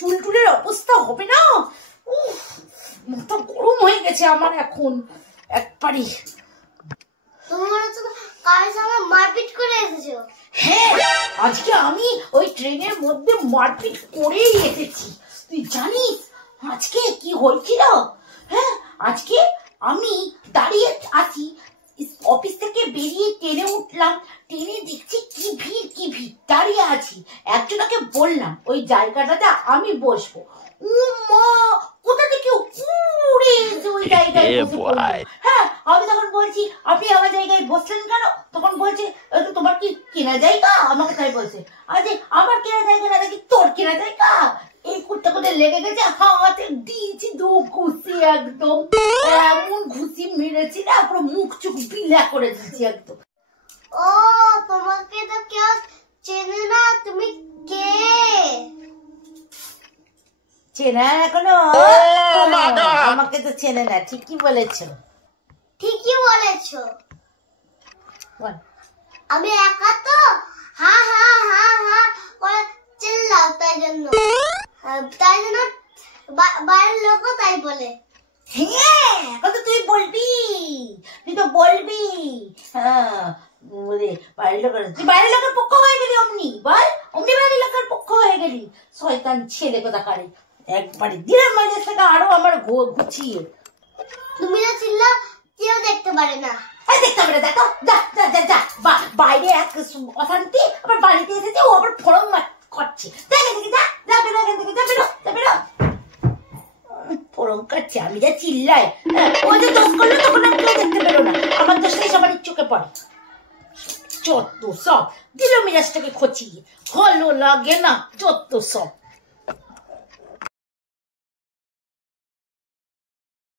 চুলটুলের অবস্থা হবে না, মাথা গরম হয়ে গেছে আমার এখন একবারই। মারপিট করে এসেছো? হ্যাঁ, আজকে আমি ওই ট্রেনের মধ্যে মারপিট করেই এসেছি। তুই জানিস আজকে কি হয়েছিল? হ্যাঁ, আজকে আমি দাঁড়িয়ে আছি, অফিস থেকে বেরিয়ে ট্রেনে উঠলাম, ট্রেনে দেখছি কি ভিড়, দাঁড়িয়ে আছি। একজনকে বললাম ওই জায়গাটাতে আমি বসবো, ও মা কোথা থেকে উড়ে এসে ওই জায়গায় বসে পড়লো। হ্যাঁ, আমি তখন বলছি আপনি আমার জায়গায় বসলেন কেন? তখন বলছে তোমার কি কেনা জায়গা? আমাকে তাই বলছে। আরে আমার কেনা জায়গা না, দেখি তোর কেনা জায়গা। এই কুত্তা কোথায় লেগে গেছে, হাতে দিয়েছি দু ঘুষি, একদম এমন ঘুষি মেরেছি না, পুরো মুখ চুখ বিলা করে দিচ্ছি একদম। ও, তোমাকে তো কেউ চেনে না, তুমি কে? চেনা এখনো? আমাকে তো চেনে না। ঠিকই বলেছো। আমি একা তো হা হা হা হা করে চিল্লাও, তাই জন্য বাইরের লোকও তাই বলে। হ্যাঁ, এখন তো তুই বলবি। হ্যাঁ, তুই বাইরের লোকের পক্ষ হয়ে গেলি অমনি, বল অমনি বাইরের লোকের পক্ষ হয়ে গেলি। শয়তান ছেলে কোথাকারে, একবারে দিলাম মাঝে থেকে আরো আমার গুছিয়ে। তুমি না চিল্লা, কেউ দেখতে পারে না। দেখতে পারে, দেখো, যা বাইরে এক অশান্তি, আবার বাড়িতে এসেছে ও আবার ফরম করছে। ফরম কাটছে, আমি যা চিল্লাই, ও যে দোষ করলো তখন আর কেউ দেখতে পেলো না, আমার দোষটাই সবার চোখে পড়ে। যত সব দিল মেজাজটাকে খচিয়ে, ভালো লাগে না, যত সব।